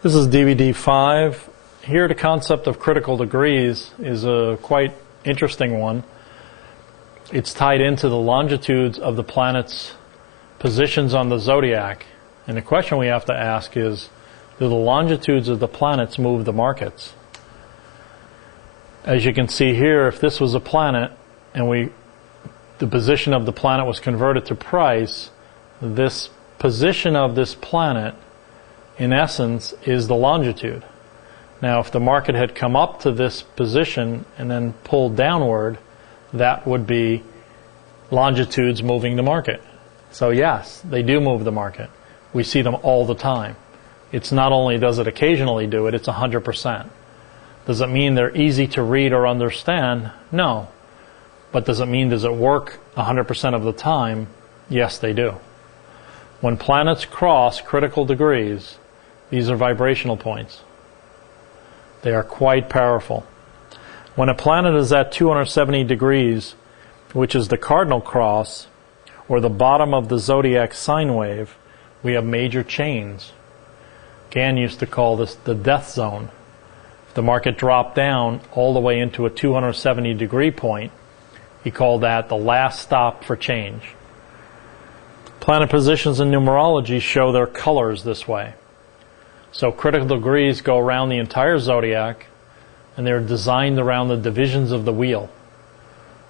This is DVD 5. Here the concept of critical degrees is a quite interesting one. It's tied into the longitudes of the planets' positions on the zodiac. And the question we have to ask is, do the longitudes of the planets move the markets? As you can see here, if this was a planet and the position of the planet was converted to price, this position of this planet in essence is the longitude. Now if the market had come up to this position and then pulled downward, that would be longitudes moving the market. So yes, they do move the market. We see them all the time. It's not only does it occasionally do it, it's 100%. Does it mean they're easy to read or understand? No. But does it mean does it work 100% of the time? Yes, they do. When planets cross critical degrees, these are vibrational points. They are quite powerful. When a planet is at 270 degrees, which is the cardinal cross, or the bottom of the zodiac sine wave, we have major chains. Gann used to call this the death zone. If the market dropped down all the way into a 270 degree point, he called that the last stop for change. Planet positions in numerology show their colors this way. So critical degrees go around the entire zodiac, and they're designed around the divisions of the wheel.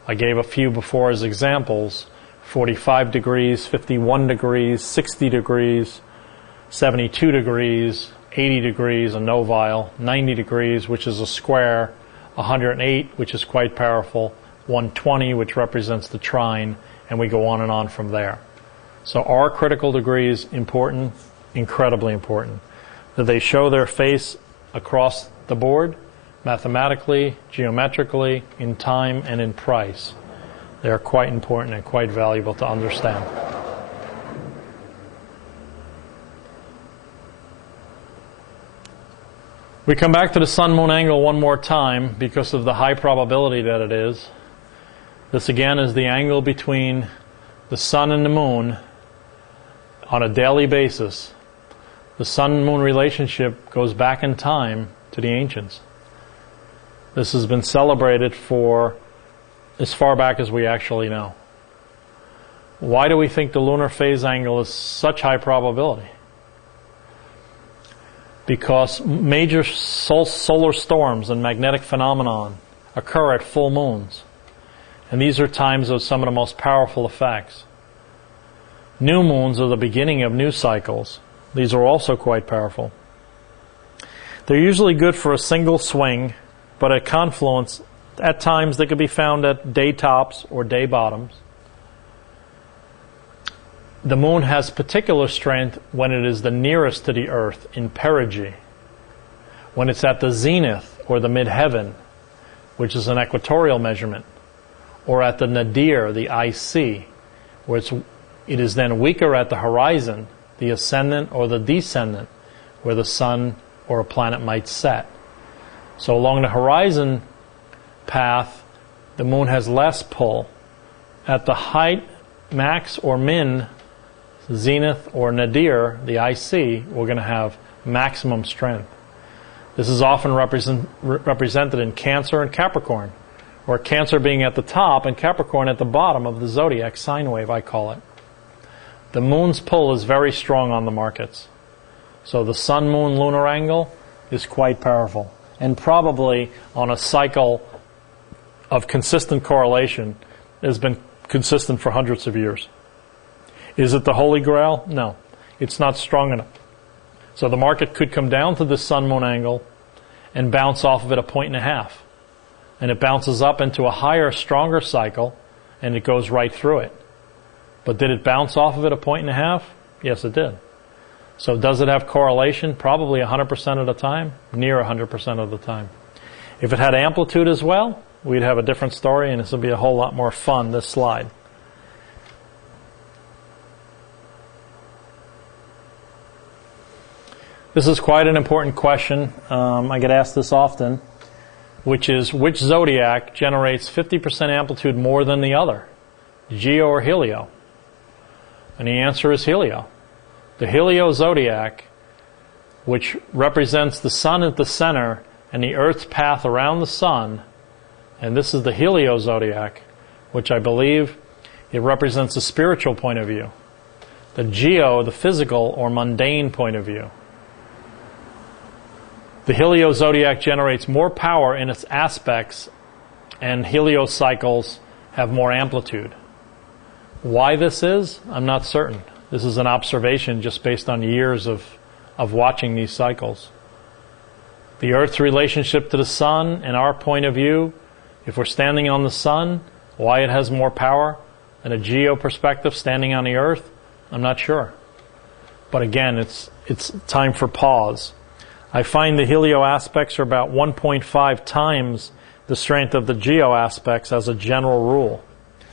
I gave a few before as examples: 45 degrees, 51 degrees, 60 degrees, 72 degrees, 80 degrees, a novile, 90 degrees, which is a square, 108, which is quite powerful, 120, which represents the trine, and we go on and on from there. So are critical degrees important? Incredibly important. Do they show their face across the board? Mathematically, geometrically, in time, and in price. They are quite important and quite valuable to understand. We come back to the sun-moon angle one more time because of the high probability that it is. This again is the angle between the sun and the moon on a daily basis. The sun-moon relationship goes back in time to the ancients. This has been celebrated for as far back as we actually know. Why do we think the lunar phase angle is such high probability? Because major solar storms and magnetic phenomenon occur at full moons. And these are times of some of the most powerful effects. New moons are the beginning of new cycles. These are also quite powerful. They're usually good for a single swing, but at confluence, at times they could be found at day tops or day bottoms. The moon has particular strength when it is the nearest to the earth in perigee. When it's at the zenith or the midheaven, which is an equatorial measurement, or at the nadir, the IC, where it is then weaker at the horizon, the ascendant or the descendant, where the sun or a planet might set. So along the horizon path, the moon has less pull. At the height, max or min, zenith or nadir, the IC, we're going to have maximum strength. This is often represented in Cancer and Capricorn, or Cancer being at the top and Capricorn at the bottom of the zodiac sine wave, I call it. The moon's pull is very strong on the markets. So the sun-moon lunar angle is quite powerful, and probably on a cycle of consistent correlation has been consistent for hundreds of years. Is it the Holy Grail? No. It's not strong enough. So the market could come down to this sun-moon angle and bounce off of it 1.5 points. And it bounces up into a higher, stronger cycle, and it goes right through it. But did it bounce off of it 1.5 points? Yes, it did. So does it have correlation? Probably 100% of the time, near 100% of the time. If it had amplitude as well, we'd have a different story, and this would be a whole lot more fun, this slide. This is quite an important question. I get asked this often, which is, which zodiac generates 50% amplitude more than the other, Geo or Helio? And the answer is Helio. The Helio zodiac which represents the sun at the center and the Earth's path around the sun, and this is the heliozodiac, which I believe it represents a spiritual point of view. The geo, the physical or mundane point of view. The heliozodiac generates more power in its aspects, and heliocycles have more amplitude. Why this is, I'm not certain. This is an observation just based on years of watching these cycles. The Earth's relationship to the sun, and our point of view, if we're standing on the sun, why it has more power than a geo perspective standing on the Earth, I'm not sure. But again, it's time for pause. I find the helio aspects are about 1.5 times the strength of the geo aspects as a general rule.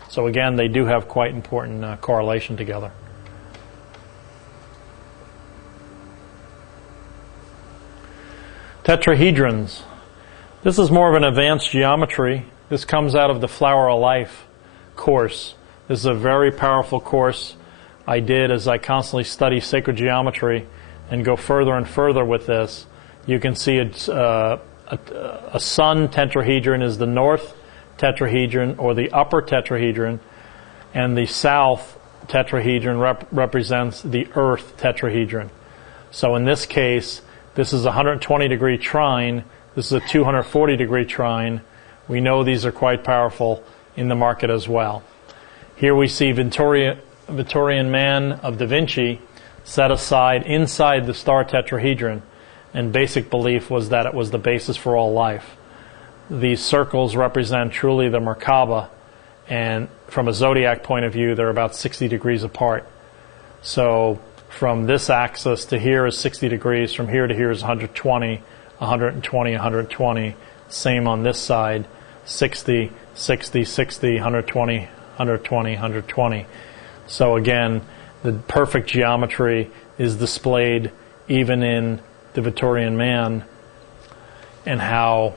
So again, they do have quite important correlation together. Tetrahedrons. This is more of an advanced geometry. This comes out of the Flower of Life course. This is a very powerful course I did as I constantly study sacred geometry and go further and further with this. You can see a sun tetrahedron is the north tetrahedron or the upper tetrahedron, and the south tetrahedron represents the earth tetrahedron. So in this case, this is a 120 degree trine, this is a 240 degree trine. We know these are quite powerful in the market as well. Here we see Victorian man of Da Vinci set aside inside the star tetrahedron, and basic belief was that it was the basis for all life. These circles represent truly the Merkaba, and from a zodiac point of view, they're about 60 degrees apart. So from this axis to here is 60 degrees, from here to here is 120, 120, 120. Same on this side, 60, 60, 60, 120, 120, 120. So again, the perfect geometry is displayed even in the Victorian man, and how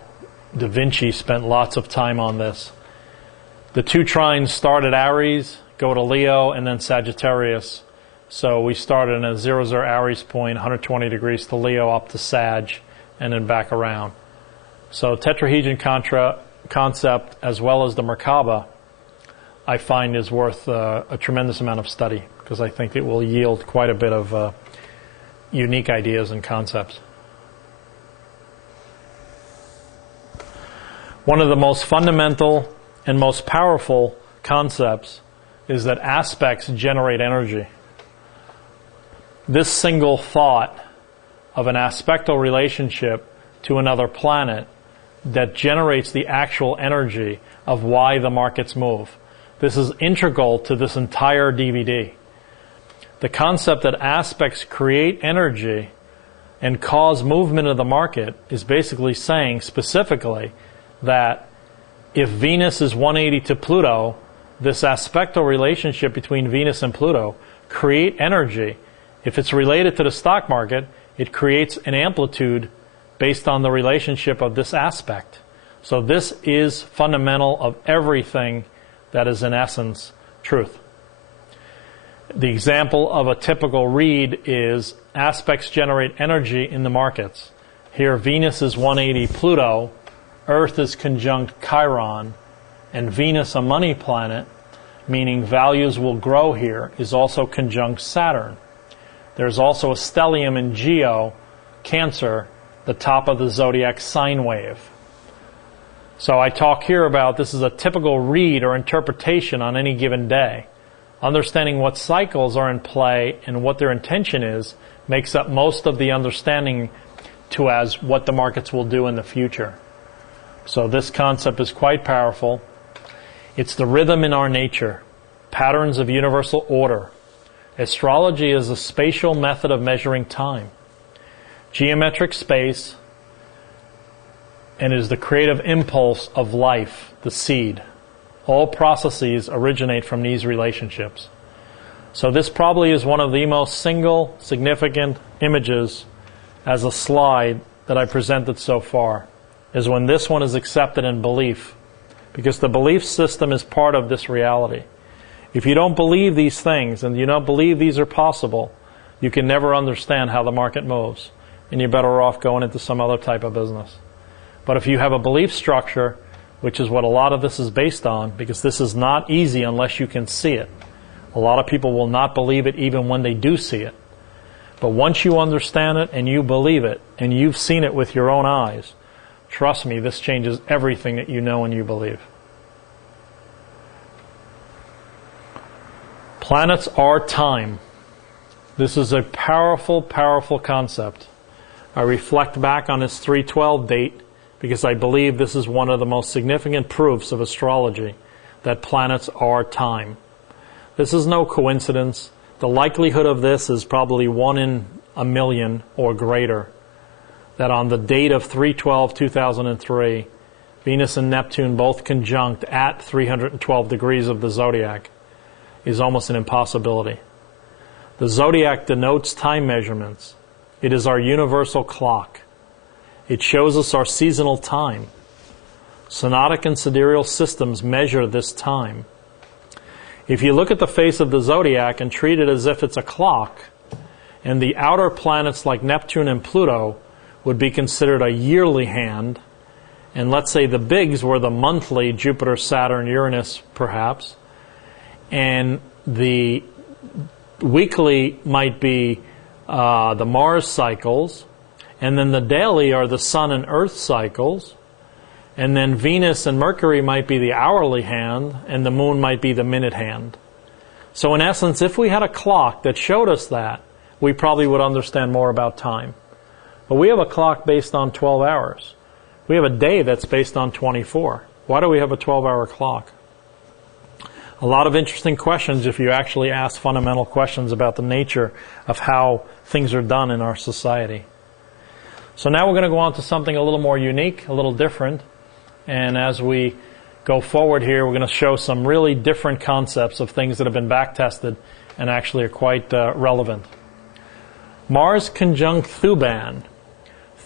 Da Vinci spent lots of time on this. The two trines start at Aries, go to Leo, and then Sagittarius. So we started in a 0, Aries point, 120 degrees to Leo, up to Sag, and then back around. So tetrahedron concept, as well as the Merkaba, I find is worth a tremendous amount of study, because I think it will yield quite a bit of unique ideas and concepts. One of the most fundamental and most powerful concepts is that aspects generate energy. This single thought of an aspectal relationship to another planet that generates the actual energy of why the markets move. This is integral to this entire DVD. The concept that aspects create energy and cause movement of the market is basically saying specifically that if Venus is 180 to Pluto, this aspectal relationship between Venus and Pluto create energy. If it's related to the stock market, it creates an amplitude based on the relationship of this aspect. So this is fundamental of everything that is in essence truth. The example of a typical read is aspects generate energy in the markets. Here Venus is 180 Pluto, Earth is conjunct Chiron, and Venus, a money planet, meaning values will grow here, is also conjunct Saturn. There's also a stellium in Geo, Cancer, the top of the zodiac sine wave. So I talk here about this is a typical read or interpretation on any given day. Understanding what cycles are in play and what their intention is makes up most of the understanding to as what the markets will do in the future. So this concept is quite powerful. It's the rhythm in our nature, patterns of universal order. Astrology is a spatial method of measuring time. Geometric space, and is the creative impulse of life, the seed. All processes originate from these relationships. So this probably is one of the most single significant images as a slide that I presented so far, is when this one is accepted in belief, because the belief system is part of this reality. If you don't believe these things and you don't believe these are possible, you can never understand how the market moves. and you're better off going into some other type of business. But if you have a belief structure, which is what a lot of this is based on, because this is not easy unless you can see it. A lot of people will not believe it even when they do see it. But once you understand it and you believe it, and you've seen it with your own eyes, trust me, this changes everything that you know and you believe. Planets are time. This is a powerful, powerful concept. I reflect back on this 312 date because I believe this is one of the most significant proofs of astrology, that planets are time. This is no coincidence. The likelihood of this is probably 1 in a million or greater, that on the date of 3/12/2003, Venus and Neptune both conjunct at 312 degrees of the zodiac is almost an impossibility. The zodiac denotes time measurements. It is our universal clock. It shows us our seasonal time. Synodic and sidereal systems measure this time. If you look at the face of the zodiac and treat it as if it's a clock, and the outer planets like Neptune and Pluto would be considered a yearly hand, and let's say the bigs were the monthly, Jupiter, Saturn, Uranus, perhaps, and the weekly might be the Mars cycles, and then the daily are the Sun and Earth cycles, and then Venus and Mercury might be the hourly hand, and the Moon might be the minute hand. So in essence, if we had a clock that showed us that, we probably would understand more about time. But we have a clock based on 12 hours. We have a day that's based on 24. Why do we have a 12-hour clock? A lot of interesting questions if you actually ask fundamental questions about the nature of how things are done in our society. So now we're going to go on to something a little more unique, a little different. And as we go forward here, we're going to show some really different concepts of things that have been back-tested and actually are quite relevant. Mars conjunct Thuban.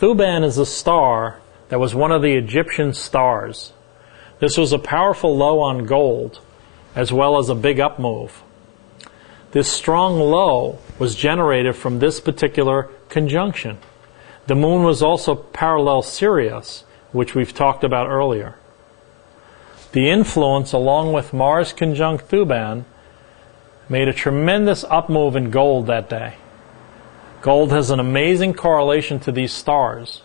Thuban is a star that was one of the Egyptian stars. This was a powerful low on gold, as well as a big up move. This strong low was generated from this particular conjunction. The moon was also parallel Sirius, which we've talked about earlier. The influence, along with Mars conjunct Thuban, made a tremendous up move in gold that day. Gold has an amazing correlation to these stars.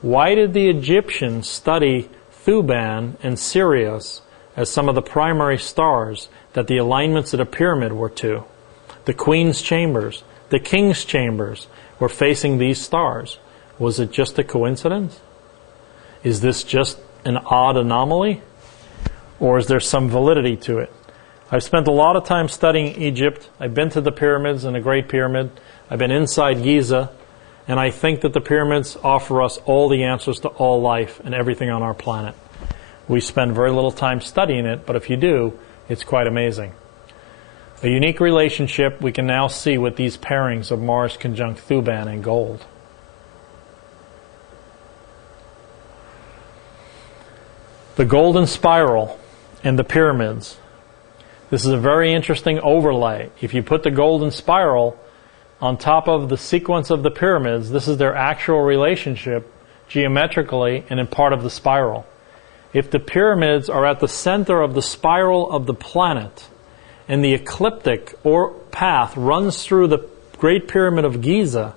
Why did the Egyptians study Thuban and Sirius as some of the primary stars that the alignments of the pyramid were to? The Queen's chambers, the King's chambers were facing these stars. Was it just a coincidence? Is this just an odd anomaly? Or is there some validity to it? I've spent a lot of time studying Egypt. I've been to the pyramids and the Great Pyramid. I've been inside Giza. And I think that the pyramids offer us all the answers to all life and everything on our planet. We spend very little time studying it, but if you do, it's quite amazing. A unique relationship we can now see with these pairings of Mars conjunct Thuban and gold. The golden spiral and the pyramids. This is a very interesting overlay. If you put the golden spiral on top of the sequence of the pyramids, this is their actual relationship geometrically and in part of the spiral. If the pyramids are at the center of the spiral of the planet and the ecliptic or path runs through the Great Pyramid of Giza,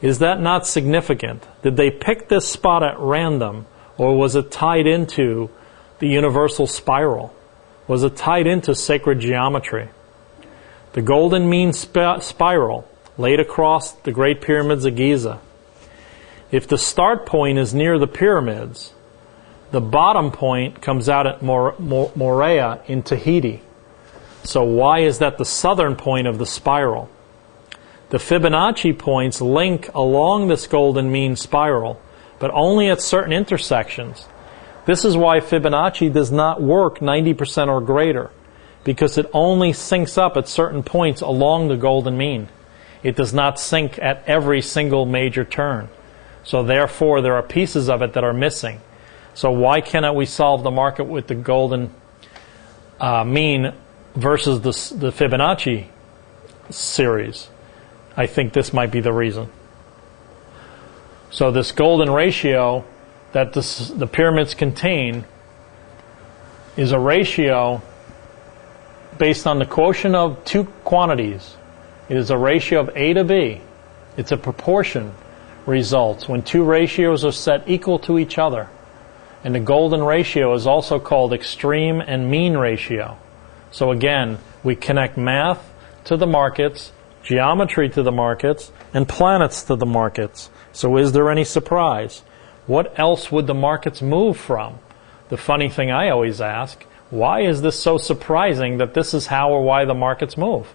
is that not significant? Did they pick this spot at random, or was it tied into the universal spiral? Was it tied into sacred geometry? The golden mean spiral laid across the Great Pyramids of Giza. If the start point is near the pyramids, the bottom point comes out at Moorea in Tahiti. So why is that the southern point of the spiral? The Fibonacci points link along this golden mean spiral, but only at certain intersections. This is why Fibonacci does not work 90% or greater, because it only syncs up at certain points along the golden mean. It does not sync at every single major turn. So therefore, there are pieces of it that are missing. So why cannot we solve the market with the golden mean versus the Fibonacci series? I think this might be the reason. So this golden ratio that the pyramids contain is a ratio based on the quotient of two quantities. It is a ratio of A to B. It's a proportion results when two ratios are set equal to each other. And the golden ratio is also called extreme and mean ratio. So again, we connect math to the markets, geometry to the markets, and planets to the markets. So is there any surprise? What else would the markets move from? The funny thing I always ask, why is this so surprising that this is how or why the markets move?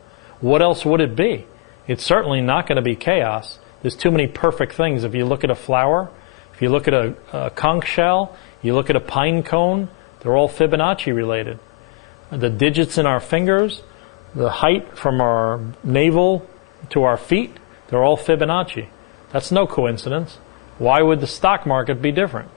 What else would it be? It's certainly not going to be chaos. There's too many perfect things. If you look at a flower, if you look at a conch shell, you look at a pine cone, they're all Fibonacci related. The digits in our fingers, the height from our navel to our feet, they're all Fibonacci. That's no coincidence. Why would the stock market be different?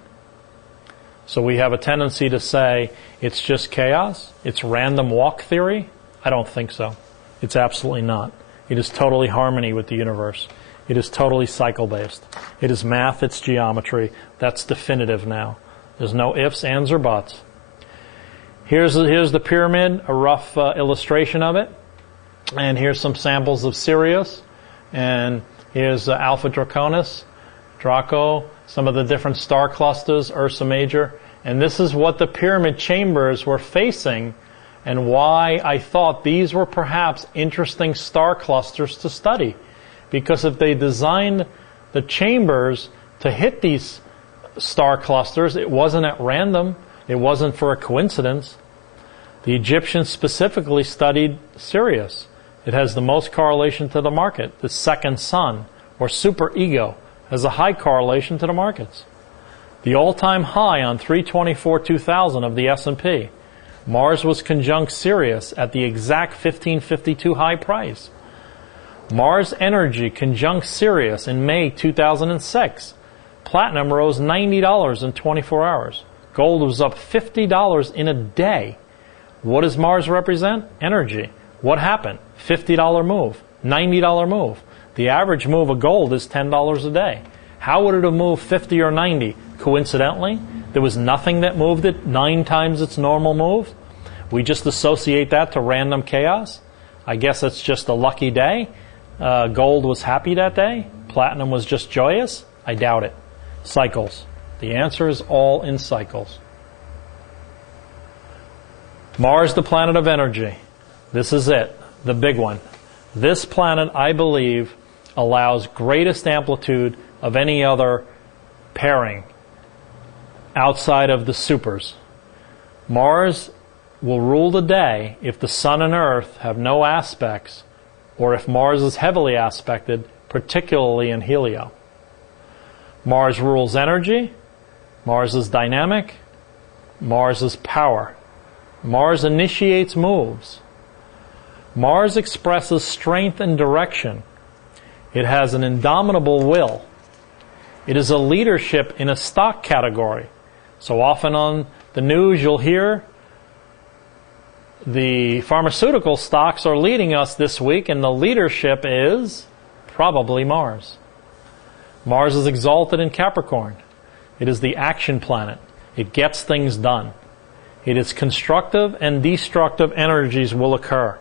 So we have a tendency to say it's just chaos, it's random walk theory. I don't think so. It's absolutely not. It is totally harmony with the universe. It is totally cycle-based. It is math, it's geometry. That's definitive now. There's no ifs, ands, or buts. Here's the pyramid, a rough illustration of it. And here's some samples of Sirius. And here's Alpha Draconis, Draco, some of the different star clusters, Ursa Major. And this is what the pyramid chambers were facing and why I thought these were perhaps interesting star clusters to study. Because if they designed the chambers to hit these star clusters, it wasn't at random. It wasn't for a coincidence. The Egyptians specifically studied Sirius. It has the most correlation to the market. The second sun, or superego, has a high correlation to the markets. The all-time high on 3/24/2000 of the S&P, Mars was conjunct Sirius at the exact 1552 high price. Mars Energy conjunct Sirius in May 2006. Platinum rose $90 in 24 hours. Gold was up $50 in a day. What does Mars represent? Energy. What happened? $50 move, $90 move. The average move of gold is $10 a day. How would it have moved 50 or 90? Coincidentally, there was nothing that moved it 9 times its normal move. We just associate that to random chaos. I guess it's just a lucky day. Gold was happy that day. Platinum was just joyous. I doubt it. Cycles. The answer is all in cycles. Mars, the planet of energy. This is it, the big one. This planet, I believe, allows greatest amplitude of any other pairing outside of the supers. Mars will rule the day if the Sun and Earth have no aspects, or if Mars is heavily aspected, particularly in helio. Mars rules energy. Mars is dynamic. Mars is power. Mars initiates moves. Mars expresses strength and direction. It has an indomitable will. It is a leadership in a stock category. So often on the news you'll hear the pharmaceutical stocks are leading us this week, and the leadership is probably Mars. Mars is exalted in Capricorn. It is the action planet. It gets things done. It is constructive and destructive energies will occur.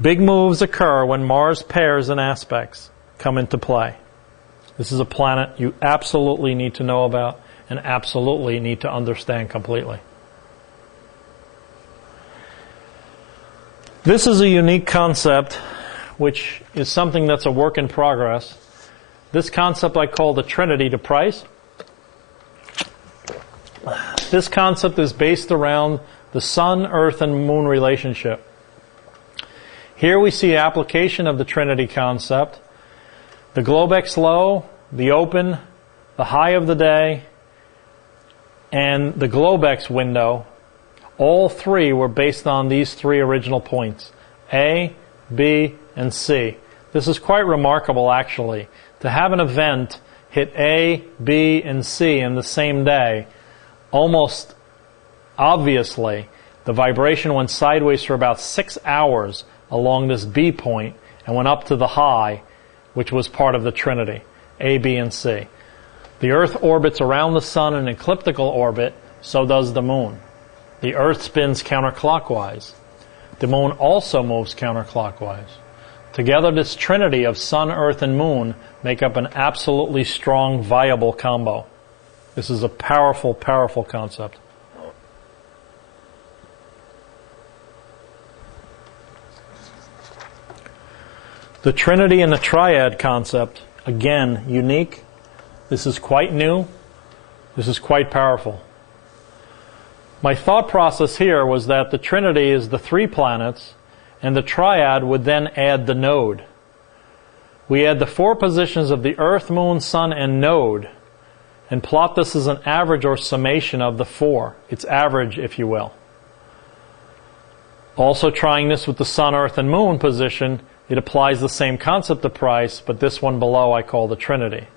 Big moves occur when Mars pairs and aspects come into play. This is a planet you absolutely need to know about and absolutely need to understand completely. This is a unique concept, which is something that's a work in progress. This concept I call the Trinity to Price. This concept is based around the Sun, Earth, and Moon relationship. Here we see application of the Trinity concept. The Globex low, the open, the high of the day, and the Globex window, all three were based on these 3 original points, A, B, and C. This is quite remarkable, actually. To have an event hit A, B, and C in the same day, almost obviously, the vibration went sideways for about 6 hours along this B point and went up to the high, which was part of the Trinity. A, B, and C. The Earth orbits around the Sun in an ecliptical orbit, so does the Moon. The Earth spins counterclockwise. The Moon also moves counterclockwise. Together, this trinity of Sun, Earth, and Moon make up an absolutely strong, viable combo. This is a powerful, powerful concept. The trinity and the triad concept, again, unique. This is quite new. This is quite powerful. My thought process here was that the trinity is the 3 planets, and the triad would then add the node. We add the 4 positions of the Earth, Moon, Sun, and node, and plot this as an average or summation of the 4. It's average, if you will. Also trying this with the Sun, Earth, and Moon position, it applies the same concept of price, but this one below I call the trinity.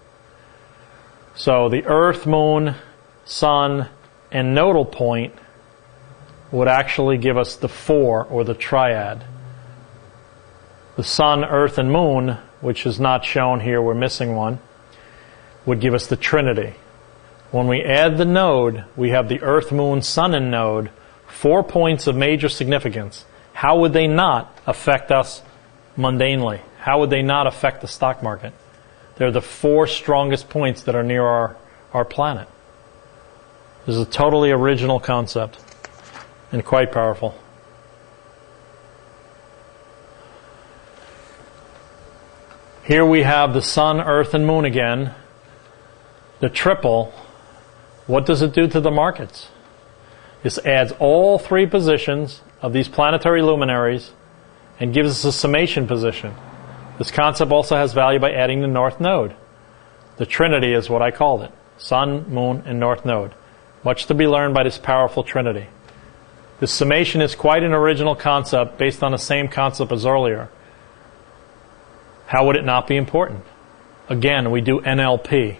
So the Earth, Moon, Sun, and nodal point would actually give us the 4, or the triad. The Sun, Earth, and Moon, which is not shown here, we're missing one, would give us the trinity. When we add the node, we have the Earth, Moon, Sun, and node, 4 points of major significance. How would they not affect us mundanely? How would they not affect the stock market? They're the 4 strongest points that are near our planet. This is a totally original concept and quite powerful. Here we have the Sun, Earth, and Moon again. The triple. What does it do to the markets? This adds all 3 positions of these planetary luminaries and gives us a summation position. This concept also has value by adding the North Node. The trinity is what I called it. Sun, Moon, and North Node. Much to be learned by this powerful trinity. This summation is quite an original concept based on the same concept as earlier. How would it not be important? Again, we do NLP.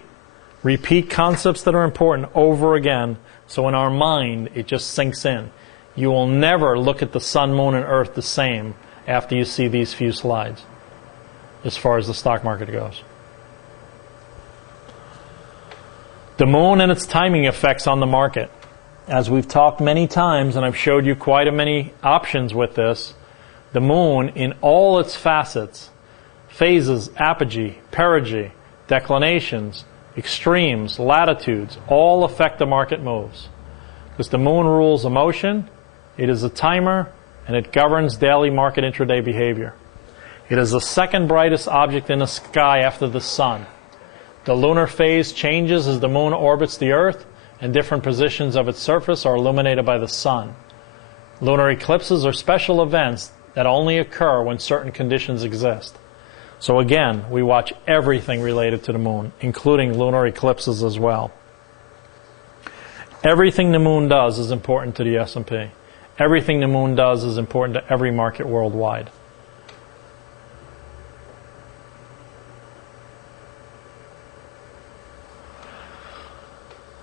Repeat concepts that are important over again, so in our mind it just sinks in. You will never look at the Sun, Moon, and Earth the same after you see these few slides, as far as the stock market goes. The Moon and its timing effects on the market. As we've talked many times, and I've showed you quite a many options with this, the Moon in all its facets, phases, apogee, perigee, declinations, extremes, latitudes, all affect the market moves. Because the Moon rules emotion, it is a timer, and it governs daily market intraday behavior. It is the second brightest object in the sky after the Sun. The lunar phase changes as the Moon orbits the Earth, and different positions of its surface are illuminated by the Sun. Lunar eclipses are special events that only occur when certain conditions exist. So again, we watch everything related to the Moon, including lunar eclipses as well. Everything the Moon does is important to the S&P. Everything the Moon does is important to every market worldwide.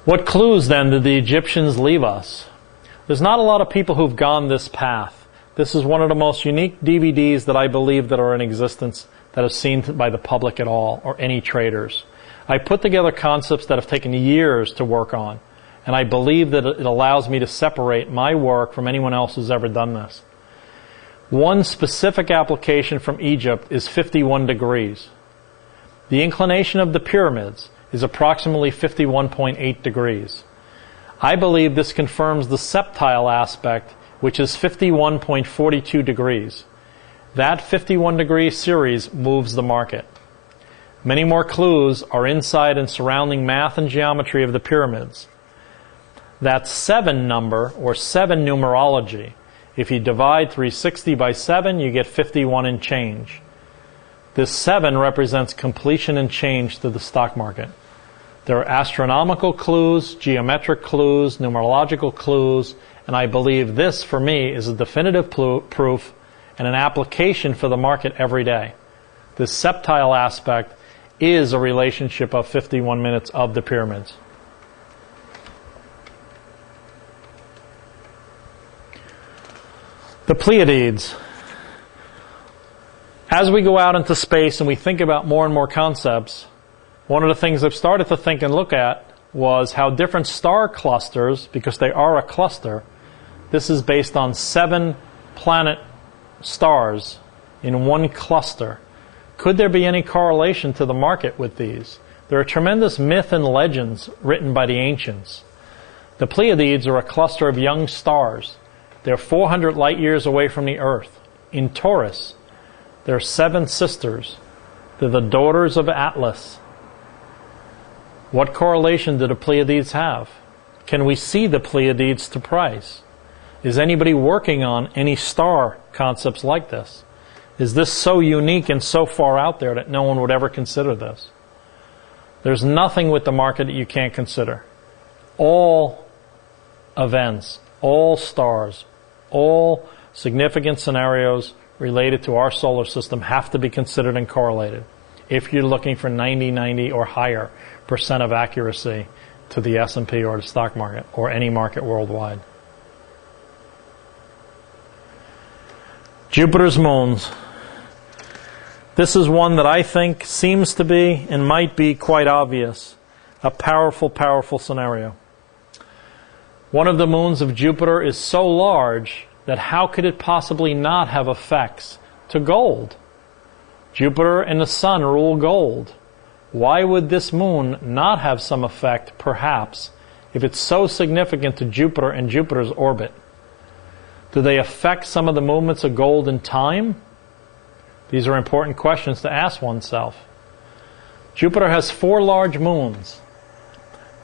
What clues then did the Egyptians leave us? There's not a lot of people who've gone this path. This is one of the most unique DVDs that I believe that are in existence that is seen by the public at all, or any traders. I put together concepts that have taken years to work on, and I believe that it allows me to separate my work from anyone else who's ever done this. One specific application from Egypt is 51 degrees. The inclination of the pyramids is approximately 51.8 degrees. I believe this confirms the septile aspect, which is 51.42 degrees. That 51 degree series moves the market. Many more clues are inside and surrounding math and geometry of the pyramids. That 7 number, or 7 numerology, if you divide 360 by 7, you get 51 and change. This 7 represents completion and change to the stock market. There are astronomical clues, geometric clues, numerological clues, and I believe this, for me, is a definitive proof and an application for the market every day. This septile aspect is a relationship of 51 minutes of the pyramids. The Pleiades. As we go out into space and we think about more and more concepts, One of the things I've started to think and look at was how different star clusters, because they are a cluster, this is based on 7 planet stars in one cluster. Could there be any correlation to the market with these? There are tremendous myth and legends written by the ancients. The Pleiades are a cluster of young stars. They're 400 light years away from the Earth. In Taurus, there are 7 sisters. They're the daughters of Atlas. What correlation do the Pleiades have? Can we see the Pleiades to price? Is anybody working on any star concepts like this? Is this so unique and so far out there that no one would ever consider this? There's nothing with the market that you can't consider. All events, all stars, all significant scenarios related to our solar system have to be considered and correlated if you're looking for 90 or higher % of accuracy to the S&P or the stock market or any market worldwide. Jupiter's moons. This is one that I think seems to be and might be quite obvious. A powerful, powerful scenario. One of the moons of Jupiter is so large that how could it possibly not have effects to gold? Jupiter and the Sun rule gold. Why would this moon not have some effect, perhaps, if it's so significant to Jupiter and Jupiter's orbit? Do they affect some of the movements of gold in time? These are important questions to ask oneself. Jupiter has 4 large moons.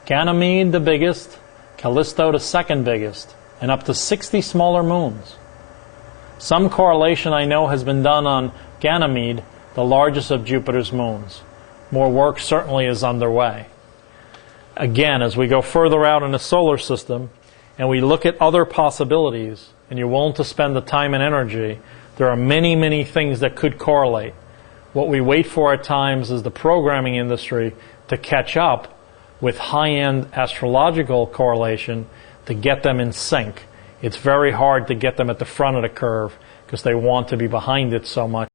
Ganymede, the biggest, Callisto, the second biggest, and up to 60 smaller moons. Some correlation I know has been done on Ganymede, the largest of Jupiter's moons. More work certainly is underway. Again, as we go further out in the solar system and we look at other possibilities, and you're willing to spend the time and energy, there are many, many things that could correlate. What we wait for at times is the programming industry to catch up with high-end astrological correlation to get them in sync. It's very hard to get them at the front of the curve because they want to be behind it so much.